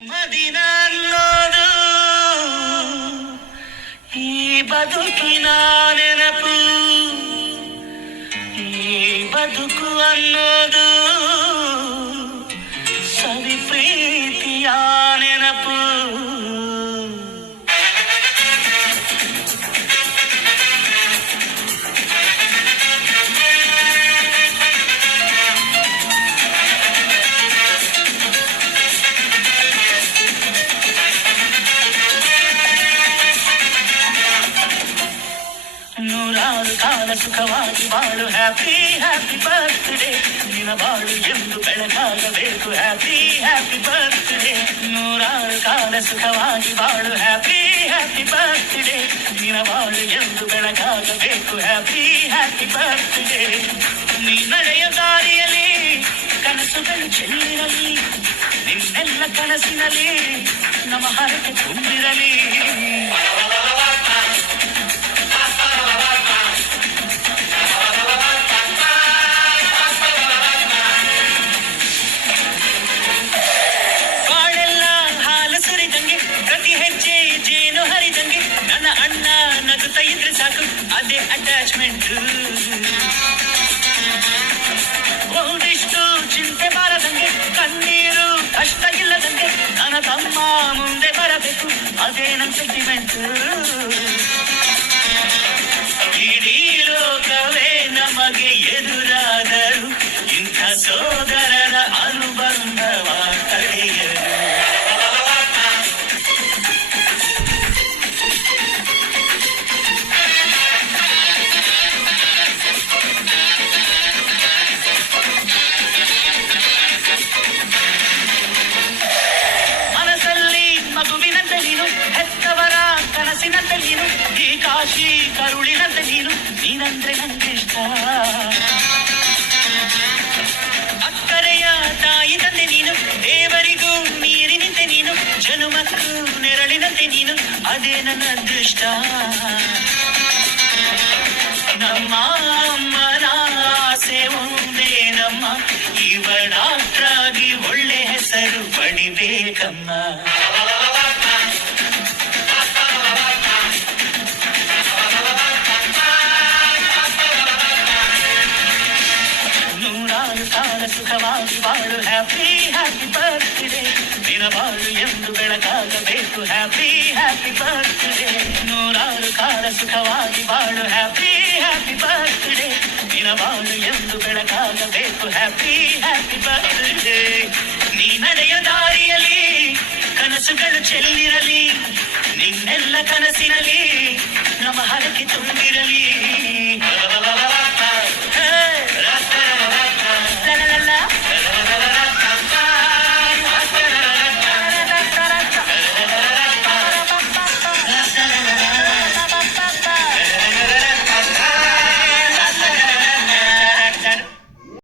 ಮದಿನ ಅನ್ನೋದು ಈ ಬದುಕಿನ ನೆನಪು, ಈ ಬದುಕು ಅನ್ನೋದು ಸವಿ ಪ್ರೀತಿಯ ನೆನಪು. ನೂರಾರು ಕಾಲ ಸುಖವಾಗಿ ಬಾಳು, ಹ್ಯಾಪಿ ಹ್ಯಾಪಿ ಬರ್ತ್ಡೇ. ನಿನ್ನ ಬಾಳು ಎಂದು ಬೆಳಕಾಗಬೇಕು, ಹ್ಯಾಪಿ ಹ್ಯಾಪಿ ಬರ್ತ್ಡೇ. ನೂರಾರು ಕಾಲ ಸುಖವಾಗಿ ಬಾಳು, ಹ್ಯಾಪಿ ಹ್ಯಾಪಿ ಬರ್ತ್ಡೇ. ನಿನ್ನ ಬಾಳು ಎಂದು ಬೆಳಕಾಗಬೇಕು, ಹ್ಯಾಪಿ ಹ್ಯಾಪಿ ಬರ್ತ್ಡೇ. ನೀ ನಡೆಯ ದಾರಿಯಲ್ಲಿ ಕನಸುಗಳು ಚೆಲ್ಲಿರಲಿ, ನಿನ್ನೆಲ್ಲ ಕನಸಿನಲ್ಲಿ ನಮ್ಮ ಹರಕೆ ತುಂಬಿರಲಿ. ಪ್ರತಿ ಹೆಜ್ಜೆ ಜೇನು ಹರಿದಂಗೆ ನನ್ನ ಅಣ್ಣ ನಗುತ್ತಾ ಇದ್ರೆ ಸಾಕು, ಅದೇ ಅಟ್ಯಾಚ್ಮೆಂಟ್. ಒಂದಿಷ್ಟು ಚಿಂತೆ ಬಾರದಂಗೆ, ಕಣ್ಣೀರು ಕಷ್ಟ ಇಲ್ಲದಂಗೆ ನನ್ನ ತಮ್ಮ ಮುಂದೆ ಬರಬೇಕು, ಅದೇ ನನ್ನ ಸೆಂಟಿಮೆಂಟ್. ಇಡೀ ಲೋಕವೇ ನಮಗೆ ಎದುರಾದರು ಇಂಥ ಸೋದರರ ಅನುಬಂಧವ ತಡೆಯರು. ಮಗುವಿನಂತೆ ನೀನು, ಹೆತ್ತವರ ಕನಸಿನಂತೆ ನೀನು, ಈ ಕಾಶಿ ಕರುಳಿನಂತೆ ನೀನು, ನೀನಂದ್ರೆ ನಂಗಿಷ್ಟ. ಅಕ್ಕರೆಯ ತಾಯಿ ತಂದೆ ನೀನು, ದೇವರಿಗೂ ನೀರಿನಿಂತೆ ನೀನು, ಜನುಮಕ್ಕೂ ನೆರಳಿನಂತೆ ನೀನು, ಅದೇ ನನ್ನ ಅದೃಷ್ಟ. ನಮ್ಮ ಅಮ್ಮನ ಆಸೆ ಒಂದೇ ನಮ್ಮ, ಇವಳಾಗಿ ಒಳ್ಳೆ ಹೆಸರು ಪಡಿಬೇಕಮ್ಮ. ಕಾಲ ಸುಖವಾಗಿ ಬಾಳು, ಹ್ಯಾಪಿ ಹ್ಯಾಪಿ ಬರ್ತ್ಡೇ. ದಿನ ಬಾಳು ಎಂದು ಬೆಳಕಾಗಬೇಕು, ಹ್ಯಾಪಿ ಹ್ಯಾಪಿ ಬರ್ತ್ಡೇ. ನೂರಾರು ಕಾಲ ಸುಖವಾಗಿ ಬಾಳು, ಹ್ಯಾಪಿ ಹ್ಯಾಪಿ ಬರ್ತ್ಡೇ. ದಿನ ಬಾಳು ಎಂದು ಬೆಳಕಾಗಬೇಕು, ಹ್ಯಾಪಿ ಹ್ಯಾಪಿ ಬರ್ತ್ಡೇ. ನೀ ನಡೆಯ ದಾರಿಯಲ್ಲಿ ಕನಸುಗಳು ಚೆಲ್ಲಿರಲಿ, ನಿನ್ನೆಲ್ಲ ಕನಸಿನಲ್ಲಿ